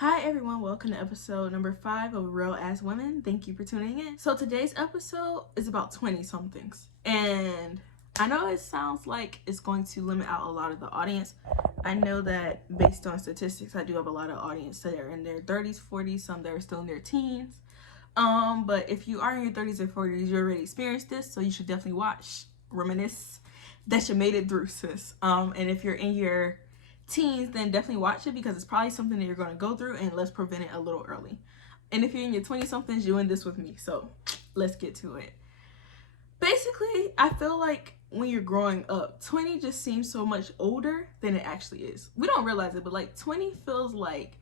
Hi everyone, welcome to episode number 5 of Real Ass Women. Thank you for tuning in. So today's episode is about 20 somethings. And I know it sounds like it's going to limit out a lot of the audience. I know that based on statistics, I do have a lot of audience that are in their 30s, 40s, some that are still in their teens. But if you are in your 30s or 40s, you already experienced this, so you should definitely watch, reminisce that you made it through, sis. And if you're in your teens, then definitely watch it because it's probably something that you're going to go through, and let's prevent it a little early. And if you're in your 20 somethings, you're in this with me, so let's get to it. Basically, I feel like when you're growing up, 20 just seems so much older than it actually is. We don't realize it, but like 20 feels like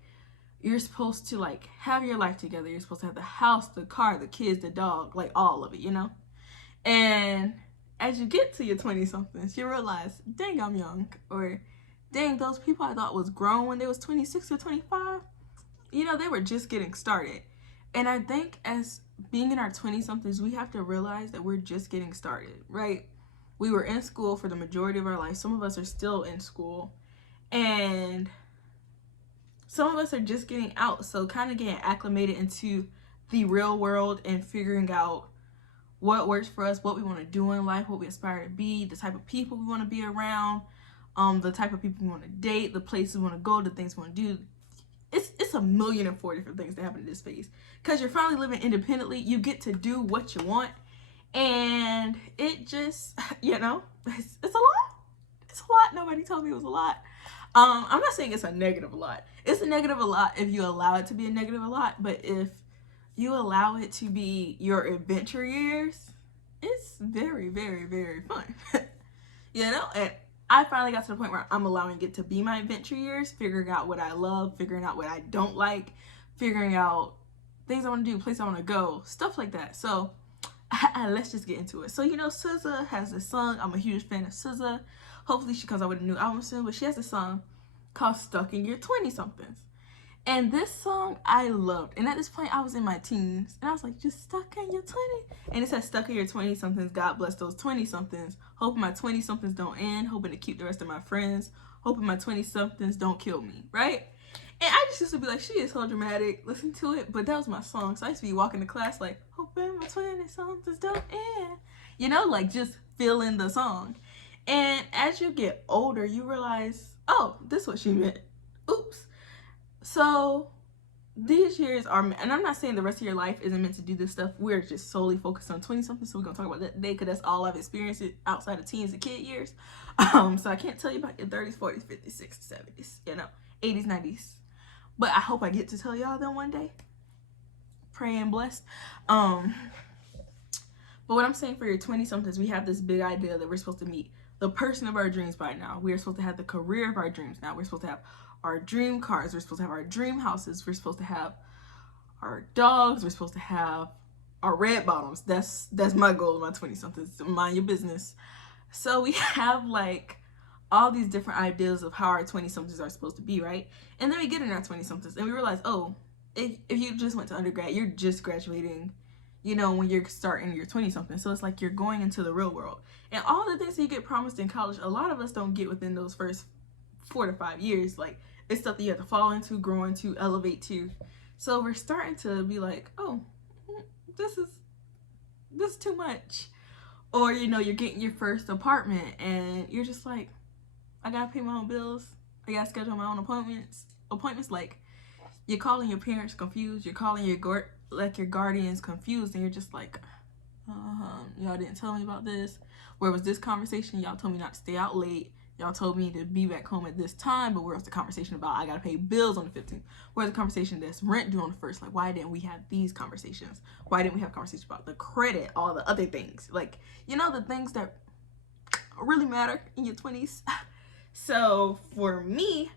you're supposed to like have your life together. You're supposed to have the house, the car, the kids, the dog, like all of it, you know? And as you get to your 20 somethings, you realize, dang, I'm young. Or dang, those people I thought was grown when they was 26 or 25, you know, they were just getting started. And I think as being in our 20 somethings, we have to realize that we're just getting started, right? We were in school for the majority of our life. Some of us are still in school. And some of us are just getting out. So kind of getting acclimated into the real world and figuring out what works for us, what we want to do in life, what we aspire to be, the type of people we want to be around, the type of people we want to date, the places we want to go, the things we want to do. It's a million and four different things that happen in this phase. Because you're finally living independently, you get to do what you want. And it just, you know, it's a lot. It's a lot. Nobody told me it was a lot. I'm not saying it's a negative a lot. It's a negative a lot if you allow it to be a negative a lot. But if you allow it to be your adventure years, it's very, very, very fun. You know? And I finally got to the point where I'm allowing it to be my adventure years, figuring out what I love, figuring out what I don't like, figuring out things I want to do, places I want to go, stuff like that. So let's just get into it. So, you know, SZA has this song. I'm a huge fan of SZA. Hopefully she comes out with a new album soon, but she has a song called Stuck in Your 20 Somethings. And this song I loved. And at this point, I was in my teens. And I was like, just stuck in your 20. And it says stuck in your 20 somethings. God bless those 20 somethings. Hoping my 20 somethings don't end. Hoping to keep the rest of my friends. Hoping my 20 somethings don't kill me. Right? And I just used to be like, she is so dramatic. Listen to it. But that was my song. So I used to be walking to class like, hoping my 20 somethings don't end. You know, like just feeling the song. And as you get older, you realize, oh, this is what she meant. Oops. So these years are, and I'm not saying the rest of your life isn't meant to do this stuff. We're just solely focused on 20 something. So we're gonna talk about that today because that's all I've experienced outside of teens and kid years. So I can't tell you about your 30s, 40s, 50s, 60s, 70s, you know, 80s, 90s. But I hope I get to tell y'all them one day. Pray and blessed. But what I'm saying for your 20 somethings, we have this big idea that we're supposed to meet the person of our dreams by now. We're supposed to have the career of our dreams now. We're supposed to have our dream cars. We're supposed to have our dream houses. We're supposed to have our dogs. We're supposed to have our red bottoms. That's my goal in my 20 somethings. Mind your business. So we have like all these different ideas of how our 20 somethings are supposed to be, right? And then we get in our 20 somethings and we realize, oh, if you just went to undergrad, you're just graduating, you know, when you're starting your 20 something. So it's like you're going into the real world. And all the things that you get promised in college, a lot of us don't get within those first 4 to 5 years. Like it's stuff that you have to fall into, grow into, elevate to. So we're starting to be like, oh, this is too much. Or, you know, you're getting your first apartment and you're just like, I gotta pay my own bills. I gotta schedule my own appointments. Appointments, like you're calling your parents confused. You're calling your guardians confused, and you're just like, y'all didn't tell me about this. Where was this conversation? Y'all told me not to stay out late. Y'all told me to be back home at this time, but where was the conversation about I gotta pay bills on the 15th? Where's the conversation that's rent due on the 1st? Like, why didn't we have these conversations? Why didn't we have conversations about the credit, all the other things? Like, you know, the things that really matter in your 20s. So for me,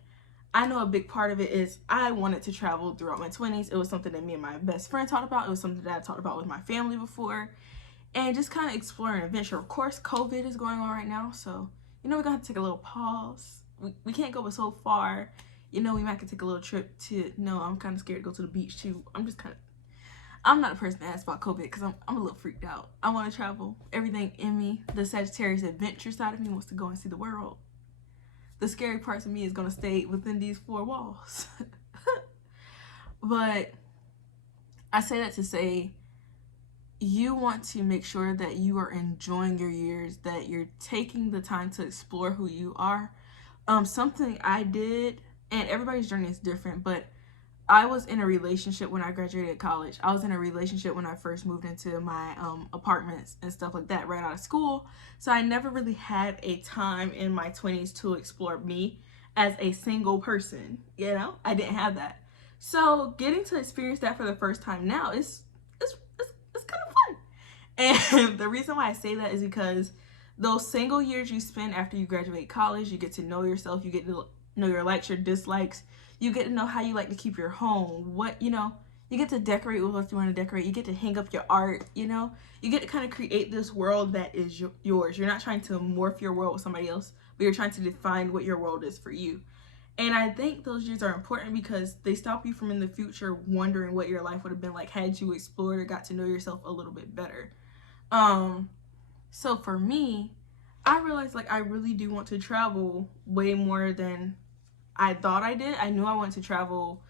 I know a big part of it is I wanted to travel throughout my 20s. It was something that me and my best friend talked about. It was something that I talked about with my family before. And just kind of exploring adventure. Of course, COVID is going on right now. So, you know, we're going to have to take a little pause. We can't go but so far. You know, we might could take a little trip to, no, I'm kind of scared to go to the beach too. I'm not a person to ask about COVID because I'm a little freaked out. I want to travel. Everything in me, the Sagittarius adventure side of me wants to go and see the world. The scary parts of me is going to stay within these 4 walls. But I say that to say, you want to make sure that you are enjoying your years, that you're taking the time to explore who you are. Something I did, and everybody's journey is different, but I was in a relationship when I graduated college. I was in a relationship when I first moved into my apartments and stuff like that right out of school. So I never really had a time in my 20s to explore me as a single person. You know, I didn't have that. So getting to experience that for the first time now is it's kind of fun. And the reason why I say that is because those single years you spend after you graduate college, you get to know yourself, you get to know your likes, your dislikes, you get to know how you like to keep your home, what, you know, you get to decorate with what you want to decorate, you get to hang up your art, you know, you get to kind of create this world that is yours. You're not trying to morph your world with somebody else, but you're trying to define what your world is for you. And I think those years are important because they stop you from in the future wondering what your life would have been like had you explored or got to know yourself a little bit better. So for me, I realized like I really do want to travel way more than I thought I did. I knew I wanted to travel,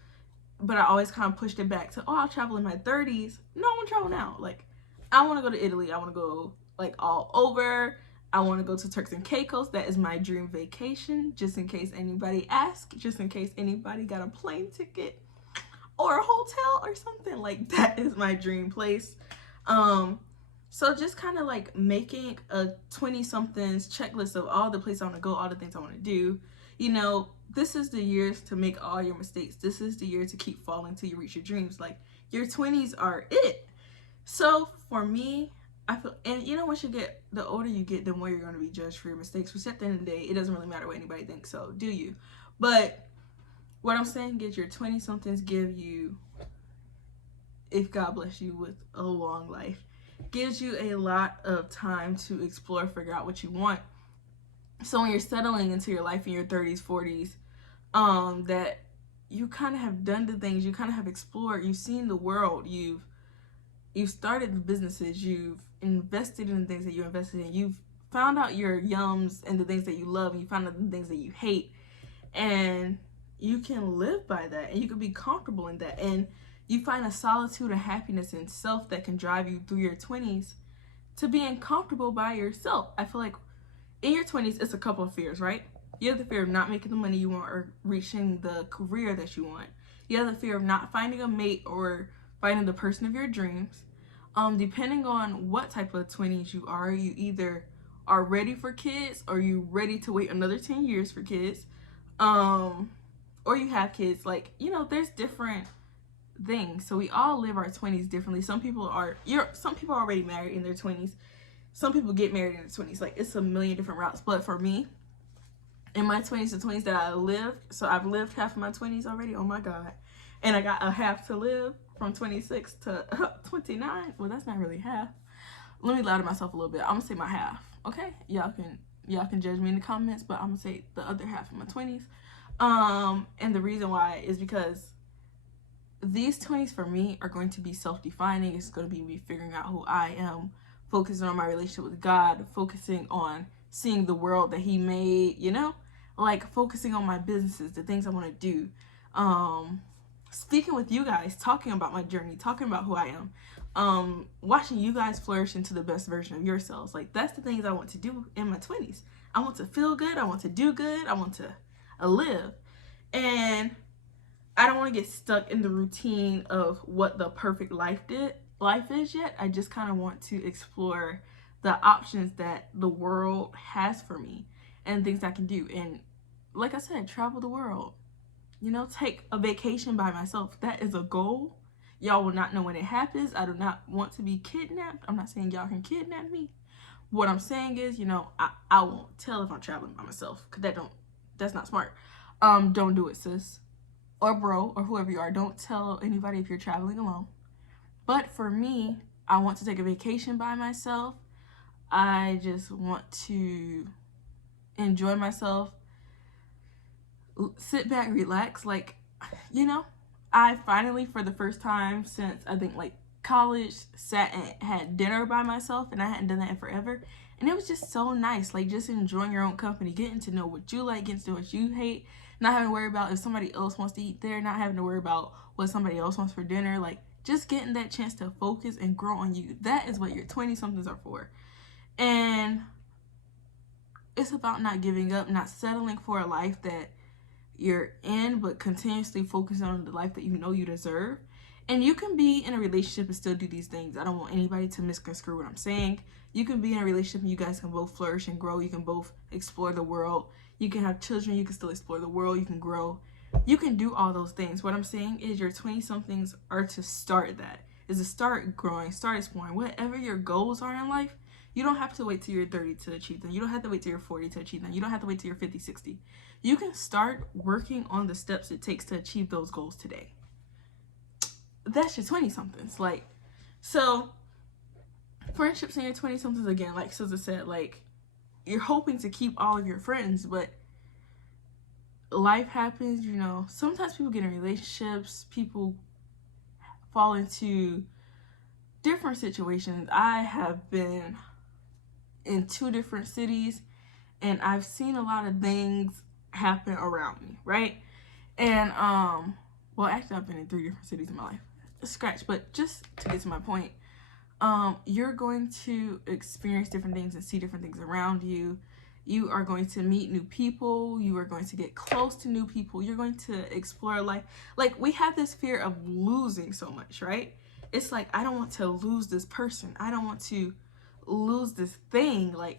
but I always kind of pushed it back to, oh, I'll travel in my 30s. No, I want to travel now. Like, I want to go to Italy. I want to go like all over. I want to go to Turks and Caicos. That is my dream vacation, just in case anybody asks, just in case anybody got a plane ticket or a hotel or something. Like, that is my dream place. So just kind of like making a 20-somethings checklist of all the places I want to go, all the things I want to do. You know, this is the years to make all your mistakes. This is the year to keep falling till you reach your dreams. Like, your 20s are it. So for me, I feel, and you know, once you get, the older you get, the more you're going to be judged for your mistakes. Which at the end of the day, it doesn't really matter what anybody thinks. So do you? But what I'm saying is, your 20-somethings give you, if God bless you with a long life, gives you a lot of time to explore, figure out what you want. So when you're settling into your life in your 30s, 40s, that you kind of have done the things, you kind of have explored, you've seen the world, you've started the businesses, you've invested in the things that you invested in, you've found out your yums and the things that you love, and you found out the things that you hate, and you can live by that, and you can be comfortable in that, and you find a solitude and happiness in self that can drive you through your 20s to being comfortable by yourself. I feel like in your 20s, it's a couple of fears, right? You have the fear of not making the money you want or reaching the career that you want. You have the fear of not finding a mate or finding the person of your dreams. Depending on what type of 20s you are, you either are ready for kids or you ready to wait another 10 years for kids. Or you have kids. Like, you know, there's different things. So we all live our 20s differently. Some people are already married in their 20s. Some people get married in their 20s. Like, it's a million different routes. But for me, in my 20s, the 20s that I lived, so I've lived half of my 20s already. Oh my God. And I got a half to live from 26 to 29. Well, that's not really half. Let me lie to myself a little bit. I'm gonna say my half. Okay? Y'all can judge me in the comments, but I'm gonna say the other half of my 20s. And the reason why is because these 20s for me are going to be self-defining. It's going to be me figuring out who I am, focusing on my relationship with God, focusing on seeing the world that He made, you know, like focusing on my businesses, the things I want to do, speaking with you guys, talking about my journey, talking about who I am, watching you guys flourish into the best version of yourselves. Like, that's the things I want to do in my 20s. I want to feel good. I want to do good. I want to live. And I don't want to get stuck in the routine of what the perfect life is yet. I just kind of want to explore the options that the world has for me and things I can do. And like I said, travel the world. You know, take a vacation by myself. That is a goal. Y'all will not know when it happens. I do not want to be kidnapped. I'm not saying y'all can kidnap me. What I'm saying is, you know, I won't tell if I'm traveling by myself, because that's not smart. Don't do it, sis. Or bro, or whoever you are. Don't tell anybody if you're traveling alone. But for me, I want to take a vacation by myself. I just want to enjoy myself, sit back, relax. Like, you know, I finally, for the first time since I think like college, sat and had dinner by myself, and I hadn't done that in forever. And it was just so nice, like just enjoying your own company, getting to know what you like, getting to know what you hate, not having to worry about if somebody else wants to eat there, not having to worry about what somebody else wants for dinner. Like, just getting that chance to focus and grow on you. That is what your 20-somethings are for. And it's about not giving up, not settling for a life that you're in, but continuously focusing on the life that you know you deserve. And you can be in a relationship and still do these things. I don't want anybody to misconstrue what I'm saying. You can be in a relationship and you guys can both flourish and grow. You can both explore the world. You can have children. You can still explore the world. You can grow. You can do all those things. What I'm saying is your 20-somethings are to start that. Is to start growing, start exploring. Whatever your goals are in life, you don't have to wait till you're 30 to achieve them. You don't have to wait till you're 40 to achieve them. You don't have to wait till you're 50, 60. You can start working on the steps it takes to achieve those goals today. That's your 20-somethings. Like, so friendships in your 20-somethings, again, like Susan said, like, you're hoping to keep all of your friends, but life happens, you know. Sometimes people get in relationships, people fall into different situations. I have been in 2 different cities, and I've seen a lot of things happen around me, right? And well, actually I've been in 3 different cities in my life. Scratch, but just to get to my point, you're going to experience different things and see different things around you. You are going to meet new people. You are going to get close to new people. You're going to explore life. Like, we have this fear of losing so much, right? It's like, I don't want to lose this person. I don't want to lose this thing. Like,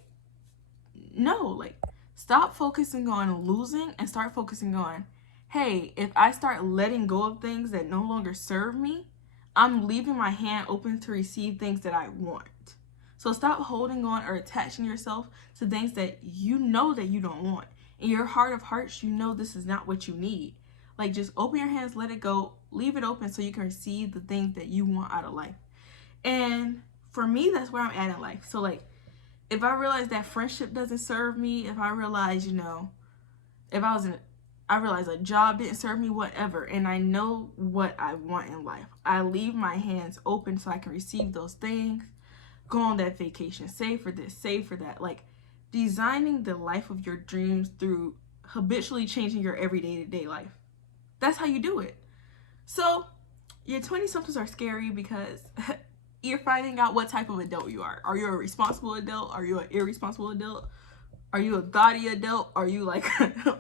no, like, stop focusing on losing and start focusing on, hey, if I start letting go of things that no longer serve me, I'm leaving my hand open to receive things that I want. So stop holding on or attaching yourself to things that you know that you don't want. In your heart of hearts, you know this is not what you need. Like, just open your hands, let it go, leave it open so you can receive the things that you want out of life. And for me, that's where I'm at in life. So, like, if I realize that friendship doesn't serve me, if I realize, you know, if I realize a job didn't serve me, whatever, and I know what I want in life, I leave my hands open so I can receive those things, go on that vacation, save for this, save for that. Like, designing the life of your dreams through habitually changing your everyday life. That's how you do it. So your 20-somethings are scary because you're finding out what type of adult you are. Are you a responsible adult? Are you an irresponsible adult? Are you a gaudy adult? Are you like,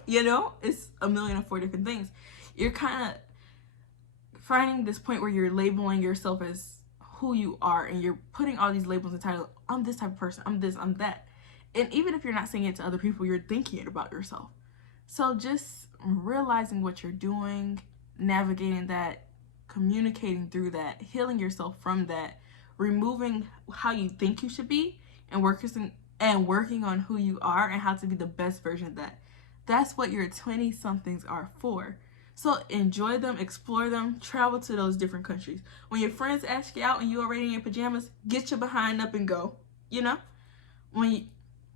you know, it's 1,004 different things. You're kind of finding this point where you're labeling yourself as who you are, and you're putting all these labels and titles. I'm this type of person. I'm this, I'm that. And even if you're not saying it to other people, you're thinking it about yourself. So just realizing what you're doing, navigating that, communicating through that, healing yourself from that, removing how you think you should be, and working on who you are and how to be the best version of that. That's what your 20-somethings are for. So enjoy them, explore them, travel to those different countries. When your friends ask you out and you're already in your pajamas, get your behind up and go. You know? When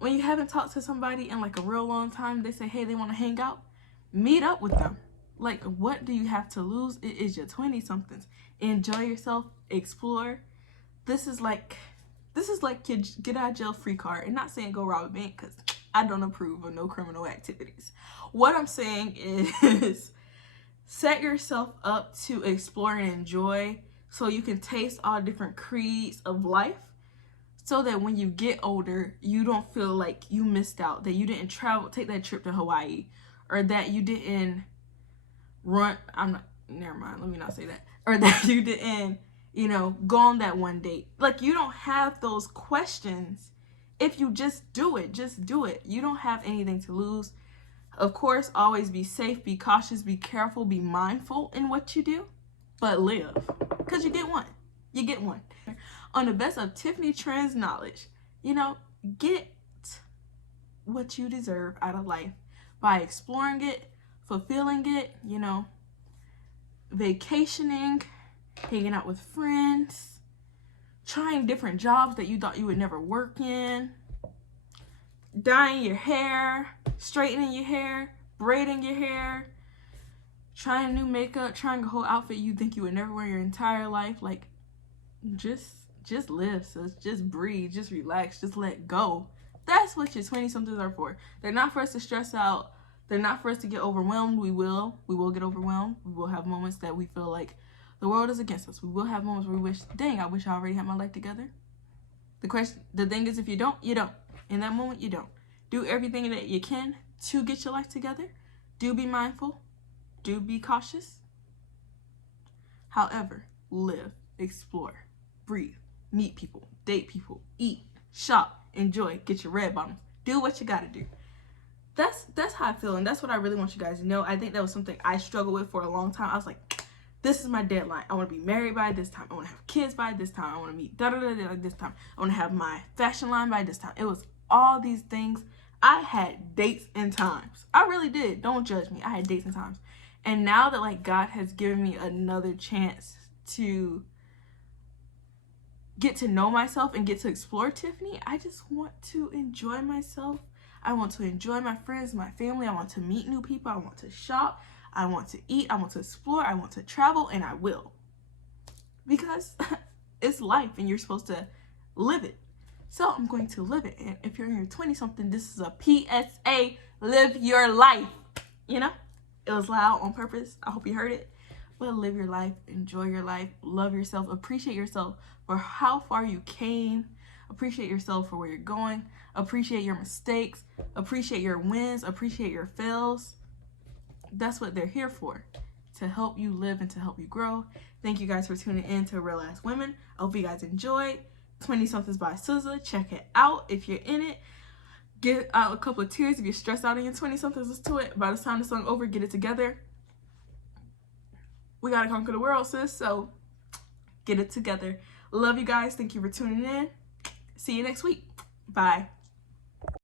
you haven't talked to somebody in like a real long time, they say, hey, they want to hang out, meet up with them. Like, what do you have to lose? It is your 20-somethings. Enjoy yourself, explore. This is like your get out of jail free card. And not saying go rob a bank, because I don't approve of no criminal activities. What I'm saying is set yourself up to explore and enjoy so you can taste all different creeds of life, so that when you get older, you don't feel like you missed out, that you didn't take that trip to Hawaii, or that you didn't never mind, let me not say that, or that you didn't, you know, go on that one date. Like, you don't have those questions if you just do it. You don't have anything to lose. Of course, always be safe, be cautious, be careful, be mindful in what you do, but live, because you get one. On the best of Tiffany Trends knowledge, you know, get what you deserve out of life by exploring it, fulfilling it, you know, vacationing, hanging out with friends, trying different jobs that you thought you would never work in, dyeing your hair, straightening your hair, braiding your hair, trying new makeup, trying a whole outfit you think you would never wear your entire life. Like, just live, sis. Just breathe, just relax, just let go. That's what your 20-somethings are for. They're not for us to stress out, They're not for us to get overwhelmed. We will get overwhelmed. We will have moments that we feel like the world is against us. We will have moments where we wish, dang, I wish I already had my life together. The thing is, if you don't, you don't. In that moment, you don't. Do everything that you can to get your life together. Do be mindful. Do be cautious. However, live, explore, breathe, meet people, date people, eat, shop, enjoy, get your red bottoms. Do what you gotta do. That's how I feel, and that's what I really want you guys to know. I think that was something I struggled with for a long time. I was like, this is my deadline. I want to be married by this time. I want to have kids by this time. I want to meet da-da-da-da this time. I want to have my fashion line by this time. It was all these things. I had dates and times. I really did. Don't judge me. I had dates and times. And now that like God has given me another chance to get to know myself and get to explore Tiffany, I just want to enjoy myself. I want to enjoy my friends, my family. I want to meet new people. I want to shop. I want to eat. I want to explore. I want to travel, and I will. Because it's life and you're supposed to live it. So I'm going to live it. And if you're in your 20-something, this is a PSA. Live your life. You know? It was loud on purpose. I hope you heard it. But live your life. Enjoy your life. Love yourself. Appreciate yourself for how far you came. Appreciate yourself for where you're going. Appreciate your mistakes. Appreciate your wins. Appreciate your fails. That's what they're here for. To help you live and to help you grow. Thank you guys for tuning in to Real Ass Women. I hope you guys enjoyed. 20-somethings by SZA. Check it out if you're in it. Get out a couple of tears if you're stressed out in your 20-somethings. Listen to it. By the time the song over, get it together. We gotta conquer the world, sis. So get it together. Love you guys. Thank you for tuning in. See you next week. Bye.